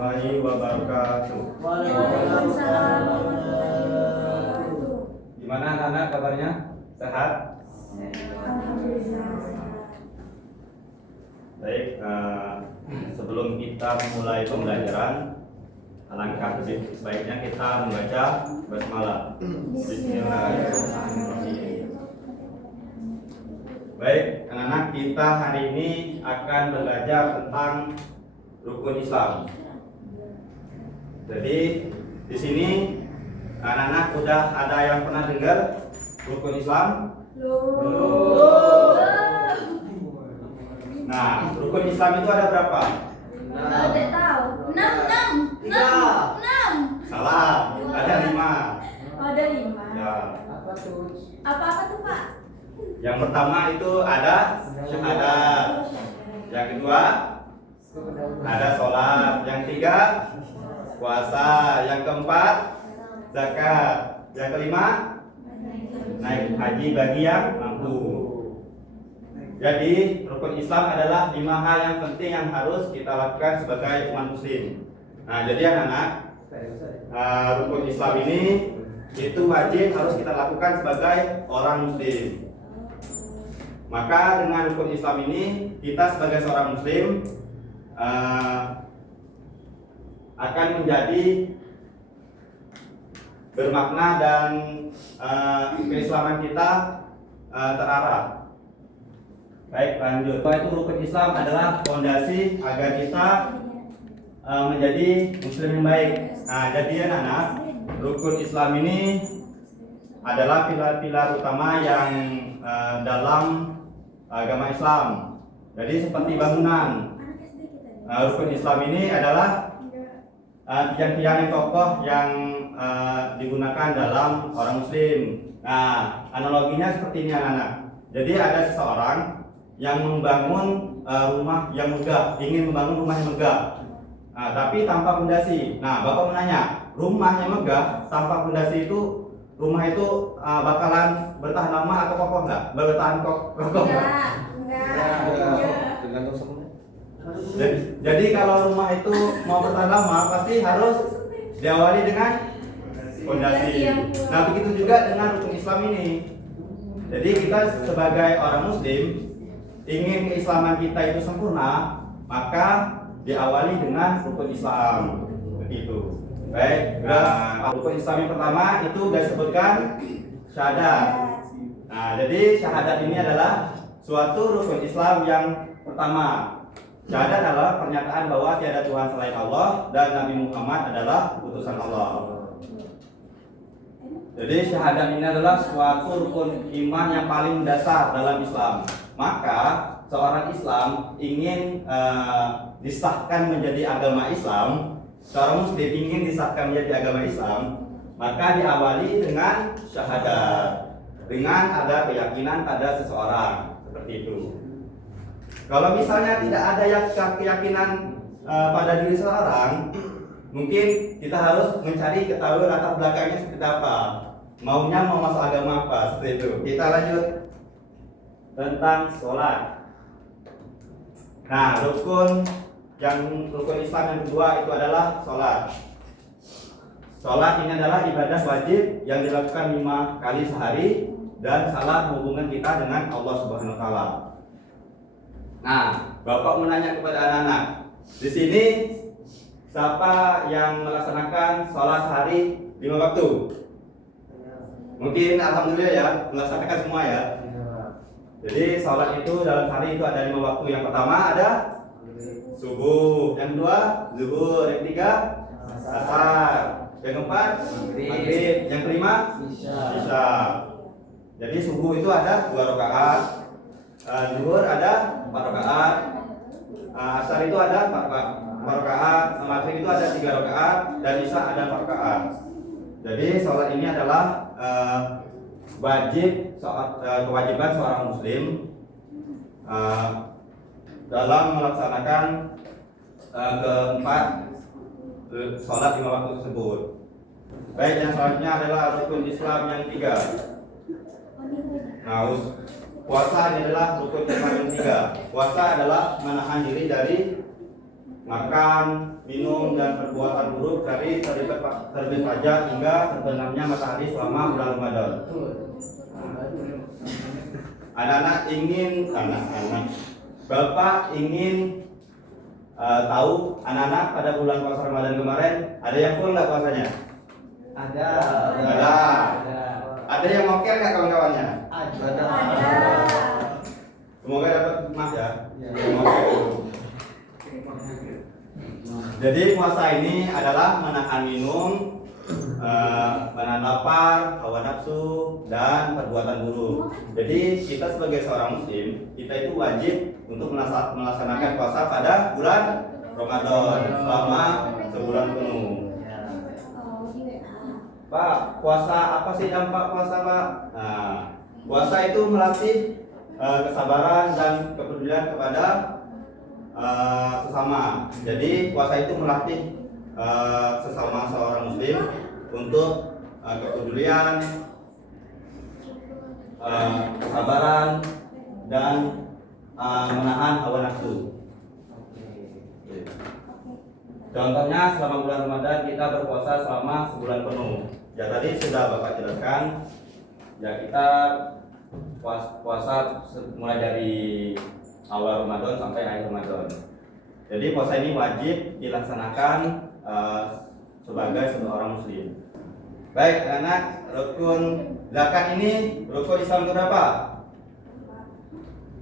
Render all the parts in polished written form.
warahmatullahi wabarakatuh. Waalaikumsalam warahmatullahi wabarakatuh. Gimana anak-anak kabarnya? Sehat? Alhamdulillah. Baik, sebelum kita memulai pembelajaran, alangkah lebih sebaiknya kita membaca basmalah. Bismillahirrahmanirrahim. Baik, anak-anak, kita hari ini akan belajar tentang rukun Islam. Jadi di sini anak-anak udah ada yang pernah dengar rukun Islam? Nah, rukun Islam itu ada berapa? Tidak tahu. 6. Salah, ada 5. Ada 5. Ya. Apa tuh, Pak? Yang pertama itu ada syahadat. Yang kedua ada sholat. Yang ketiga puasa. Yang keempat zakat. Yang kelima naik haji bagi yang mampu. Jadi rukun Islam adalah 5 hal yang penting yang harus kita lakukan sebagai umat muslim. Nah, jadi anak-anak, rukun Islam ini itu wajib harus kita lakukan sebagai orang muslim. Maka dengan rukun Islam ini kita sebagai seorang muslim akan menjadi bermakna dan keislaman kita terarah. Baik, lanjut. Itu rukun Islam adalah fondasi agar kita menjadi muslim yang baik. Nah, jadi anak-anak, rukun Islam ini adalah pilar-pilar utama yang dalam agama Islam. Jadi seperti bangunan. Rukun Islam ini adalah tiang-tiang yang kokoh yang digunakan dalam orang muslim. Nah, analoginya seperti ini anak-anak. Jadi ada seseorang yang membangun rumah yang megah, ingin membangun rumah yang megah, tapi tanpa pondasi. Nah, Bapak menanya, rumah yang megah tanpa pondasi itu, rumah itu bakalan bertahan lama atau kokoh nggak? Bertahan kokoh nggak? Jadi kalau rumah itu mau bertahan lama, pasti harus diawali dengan pondasi. Nah, begitu juga dengan rukun Islam ini. Jadi kita sebagai orang muslim ingin keislaman kita itu sempurna, maka diawali dengan rukun Islam. Begitu. Baik, rukun Islam yang pertama itu sudah disebutkan syahadat. Nah, jadi syahadat ini adalah suatu rukun Islam yang pertama. Syahadat adalah pernyataan bahwa tiada Tuhan selain Allah dan Nabi Muhammad adalah utusan Allah. Jadi syahadat ini adalah suatu rukun iman yang paling dasar dalam Islam. Maka seorang Islam ingin disahkan menjadi agama Islam, seorang muslim ingin disahkan menjadi agama Islam, maka diawali dengan syahadat, dengan ada keyakinan pada seseorang, seperti itu. Kalau misalnya tidak ada keyakinan pada diri seseorang, mungkin kita harus mencari ketahui latar belakangnya seperti apa, maunya mau masuk agama apa, seperti itu. Kita lanjut tentang sholat. Nah, rukun Islam yang kedua itu adalah sholat. Sholat ini adalah ibadah wajib yang dilakukan 5 kali sehari dan salah hubungan kita dengan Allah Subhanahu wa taala. Nah, Bapak menanya kepada anak-anak, di sini siapa yang melaksanakan sholat sehari 5 waktu? Mungkin alhamdulillah ya, melaksanakan semua ya. Jadi sholat itu dalam hari itu ada 5 waktu. Yang pertama ada subuh, yang kedua zuhur, yang ketiga asar, yang keempat maghrib, yang kelima isya. Jadi subuh itu ada 2 rakaat, zuhur ada 4 rakaat, asar itu ada 4 rakaat, maghrib itu ada 3 rakaat, dan isya ada 4 rakaat. Jadi sholat ini adalah kewajiban seorang muslim dalam melaksanakan keempat sholat 5 waktu tersebut. Baik, yang selanjutnya adalah rukun Islam yang 3. Nah, puasa ini adalah rukun Islam yang 3. Puasa adalah menahan diri dari makan, minum, dan perbuatan buruk dari terbit fajar hingga terbenamnya matahari selama bulan Ramadan. Bapak ingin tahu anak-anak pada bulan puasa Ramadan kemarin ada yang full nggak puasanya? Ada. Ada yang mokel nggak kawan-kawannya? Ada. Semoga dapat hikmah ya. Ya. Yang mokel. Jadi puasa ini adalah menahan minum, menahan lapar, hawa nafsu, dan perbuatan buruk. Jadi kita sebagai seorang muslim, kita itu wajib untuk melaksanakan puasa pada bulan Ramadan selama sebulan penuh. Pak, puasa apa sih dampak puasa, Pak? Nah, puasa itu melatih kesabaran dan kepedulian kepada sesama. Jadi puasa itu melatih sesama seorang muslim untuk kepedulian, kesabaran, dan menahan hawa nafsu. Contohnya selama bulan Ramadan kita berpuasa selama sebulan penuh. Ya tadi sudah Bapak jelaskan. Ya kita puasa mulai dari awal Ramadan sampai akhir Ramadan. Jadi puasa ini wajib dilaksanakan sebagai seorang muslim. Baik anak, rukun zakat ini rukun Islam keberapa?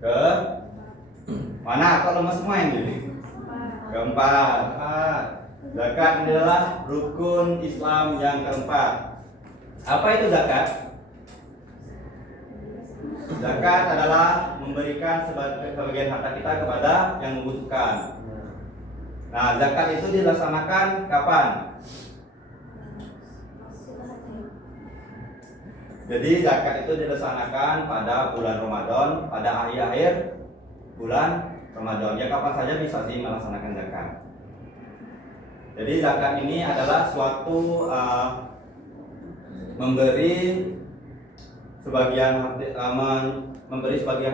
Ke mana? Kok lemes semua ini? Keempat. Zakat adalah rukun Islam yang keempat. Apa itu zakat? Zakat adalah memberikan sebagian harta kita kepada yang membutuhkan. Nah, zakat itu dilaksanakan kapan? Jadi zakat itu dilaksanakan pada bulan Ramadan, pada akhir-akhir bulan Ramadan. Ya kapan saja bisa sih melaksanakan zakat. Jadi zakat ini adalah suatu memberi sebagian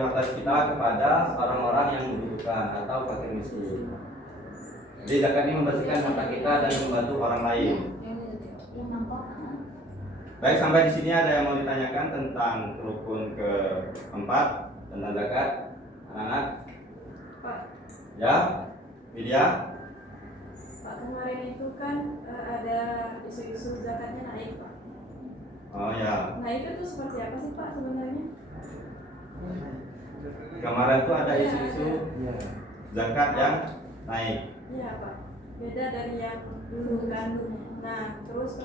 harta kita kepada orang-orang yang membutuhkan atau fakir miskin. Jadi zakat ini membersihkan harta kita dan membantu orang lain. Baik, sampai di sini ada yang mau ditanyakan tentang rukun keempat tentang zakat, anak-anak? Pak. Ya, Widya? Pak, kemarin itu kan ada isu-isu zakatnya naik, Pak. Oh ya. Nah itu tuh seperti apa sih Pak sebenarnya? Kemarin tuh ada isu-isu zakat yang naik. Iya Pak. Beda dari yang dulu kan. Nah terus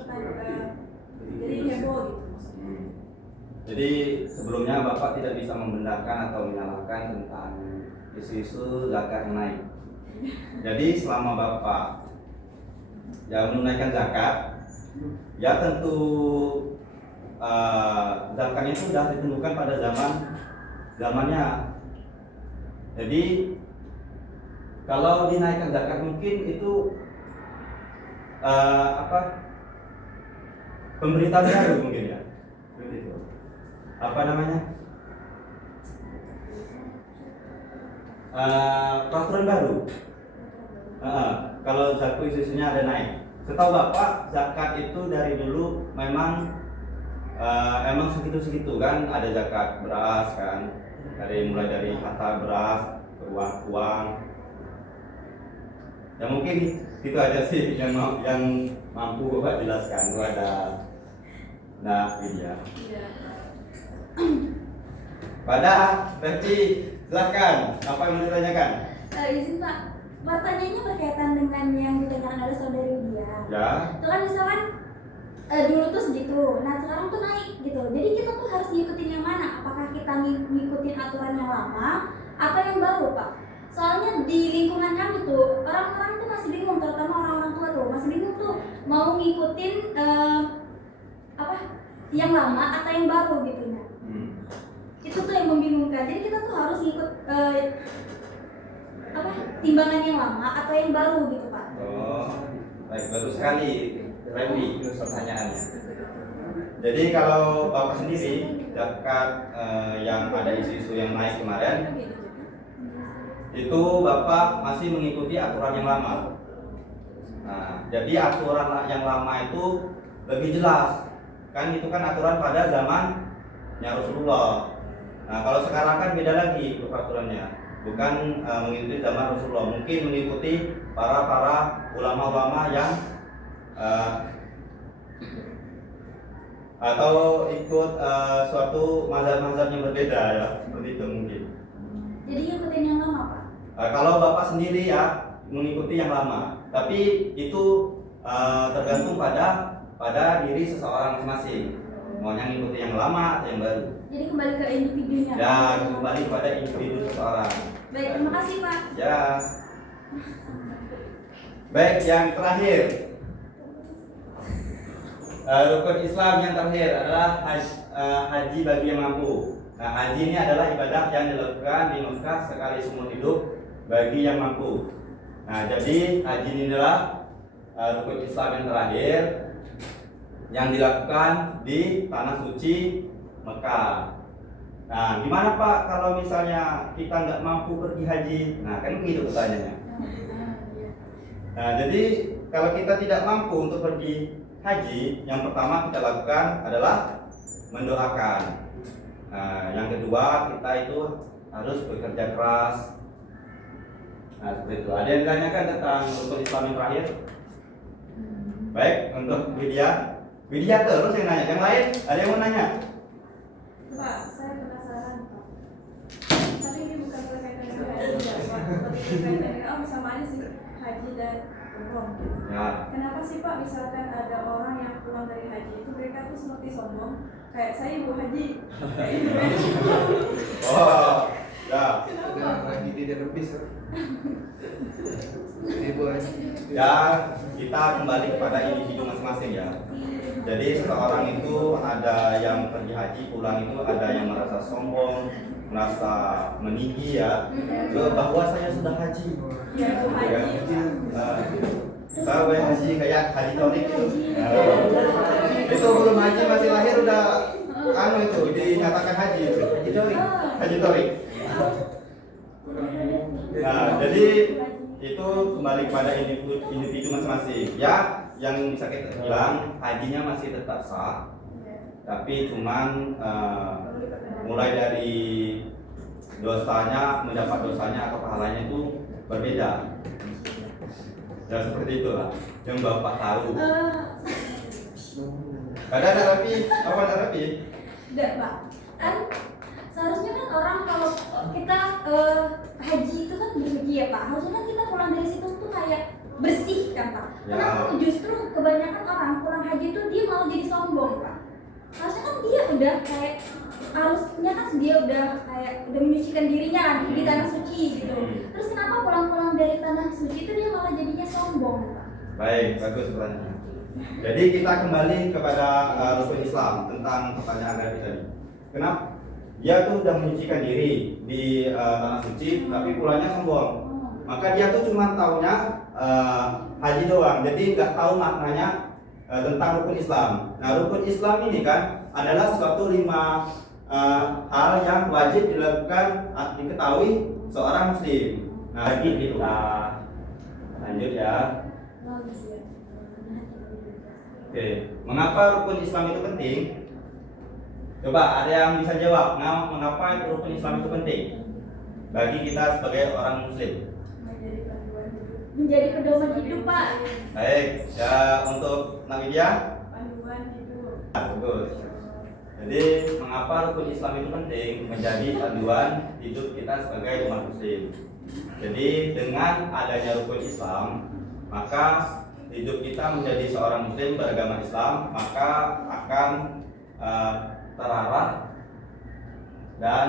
jadi heboh gitu. Jadi sebelumnya Bapak tidak bisa membenarkan atau menyalahkan tentang isu-isu zakat yang naik. Jadi selama Bapak yang menunaikan zakat, ya tentu zakat itu sudah ditentukan pada zamannya. Jadi kalau dinaikkan zakat mungkin itu pemberitaan baru mungkin ya. Seperti itu. Apa namanya? Peraturan baru. Kalau zakat isu-isunya ada naik. Setahu Bapak zakat itu dari dulu memang emang segitu-segitu kan, ada zakat beras kan, mulai dari harta beras, uang. Ya mungkin itu aja sih yang mampu Bapak jelaskan. Itu ada. Nah, ini ya. Iya. Pada Berti, silakan. Apa yang mau ditanyakan? Izin Pak, pertanyaannya berkaitan dengan yang ditanyakan oleh saudari dia. Ya. Itu kan misalkan dulu tuh segitu, nah sekarang tuh naik gitu. Jadi kita tuh harus ngikutin yang mana? Apakah kita ngikutin aturan yang lama atau yang baru Pak? Soalnya di lingkungan kami tuh orang-orang tuh masih bingung, terutama orang-orang tua tuh masih bingung tuh mau ngikutin yang lama atau yang baru gitu ya. Itu tuh yang membingungkan. Jadi kita tuh harus ngikut timbangan yang lama atau yang baru gitu Pak. Oh, baik, bagus sekali Randy pertanyaannya. Jadi kalau Bapak sendiri zakat yang ada isu-isu yang naik kemarin, itu Bapak masih mengikuti aturan yang lama. Nah, jadi aturan yang lama itu lebih jelas. Kan itu kan aturan pada zamannya Rasulullah. Nah, kalau sekarang kan beda lagi peraturannya. Bukan mengikuti zaman Rasulullah, mungkin mengikuti para ulama-ulama yang atau ikut suatu mazhab-mazhab yang berbeda ya, seperti itu mungkin. Jadi ngikutin yang lama, Pak? Kalau Bapak sendiri ya mengikuti yang lama, tapi itu tergantung pada diri seseorang masing-masing. Mau yang ngikuti yang lama atau yang baru. Jadi kembali ke individunya. Ya, kembali pada individu seseorang. Baik, terima kasih, Pak. Ya. Baik, yang terakhir. Rukun Islam yang terakhir adalah haji bagi yang mampu. Nah, haji ini adalah ibadah yang dilakukan di Mekah sekali seumur hidup bagi yang mampu. Nah, jadi haji ini adalah rukun Islam yang terakhir yang dilakukan di tanah suci Mekah. Nah, gimana Pak kalau misalnya kita nggak mampu pergi haji? Nah, kan begitu pertanyaannya. Nah, jadi kalau kita tidak mampu untuk pergi haji, yang pertama kita lakukan adalah mendoakan. Nah, yang kedua kita itu harus bekerja keras. Nah, seperti itu. Ada yang ditanyakan tentang rukun Islam yang terakhir? Baik, untuk Widya terus yang nanya. Yang lain ada yang mau nanya? Pak, saya penasaran Pak. Tapi ini bukan berkaitan dengan haji ya Pak. Tapi berkaitan dengan sama aja sih haji dan umroh. Ya. Kenapa sih Pak misalkan ada orang yang pulang dari haji itu mereka tuh seperti sombong kayak saya ibu haji. Kayak gitu kan. Oh, ya. Kenapa? Lagi tidak lebih sir. Ibu aja. Ya, kita kembali kepada individu masing-masing ya. Jadi seseorang itu ada yang pergi haji pulang itu ada yang merasa sombong, merasa meninggi ya, bahwa saya sudah haji. Ya ibu haji. Saya boleh haji kayak haji torik itu. Itu belum haji masih lahir udah itu dinyatakan haji. Haji torik. Haji torik. Nah, jadi itu kembali kepada individu masing-masing. Ya, yang bisa kita bilang hajinya masih tetap sah, tapi cuman mulai dari dosanya, mendapat dosanya atau pahalanya itu berbeda. Ya seperti itulah yang Bapak tahu. Ada terapi? Apa terapi? Enggak, Pak. Kan seharusnya kan orang kalau kita haji itu kan berhaji ya, Pak. Harusnya kan kita pulang dari situ tuh kayak bersih kan, Pak. Ya. Kenapa justru kebanyakan orang pulang haji itu dia malah jadi sombong, Pak. Harusnya kan dia udah kayak harusnya kan dia udah menyucikan dirinya di tanah suci gitu. Terus kenapa pulang-pulang dari tanah suci itu dia malah jadinya sombong, Pak? Baik, bagus pertanyaannya. Jadi kita kembali kepada rukun Islam tentang pertanyaan dari tadi. Kenapa? Dia tuh udah menyucikan diri di tanah suci, tapi pulangnya sombong. Maka dia tuh cuma taunya haji doang, jadi nggak tahu maknanya tentang rukun Islam. Nah, rukun Islam ini kan adalah suatu 5 hal yang wajib dilakukan diketahui seorang muslim. Nah, lagi kita lanjut ya. Oke, mengapa rukun Islam itu penting? Coba ada yang bisa jawab. Nah, mengapa rukun Islam itu penting bagi kita sebagai orang muslim? Menjadi pedoman hidup, Pak. Baik, ya untuk Nabidia. Panduan hidup. Bagus. Jadi mengapa rukun Islam itu penting menjadi panduan hidup kita sebagai umat muslim. Jadi dengan adanya rukun Islam, maka hidup kita menjadi seorang muslim beragama Islam, maka akan terarah dan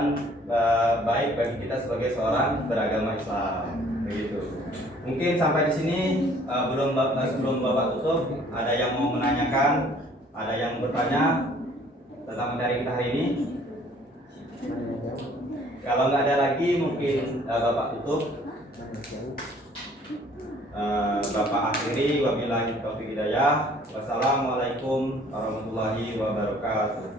baik bagi kita sebagai seorang beragama Islam. Begitu. Mungkin sampai di sini sebelum Bapak tutup, ada yang mau menanyakan, ada yang bertanya tentang materi kita hari ini. Kalau nggak ada lagi, mungkin Bapak tutup. Bapak akhiri, wabillahi taufiq hidayah. Wassalamualaikum warahmatullahi wabarakatuh.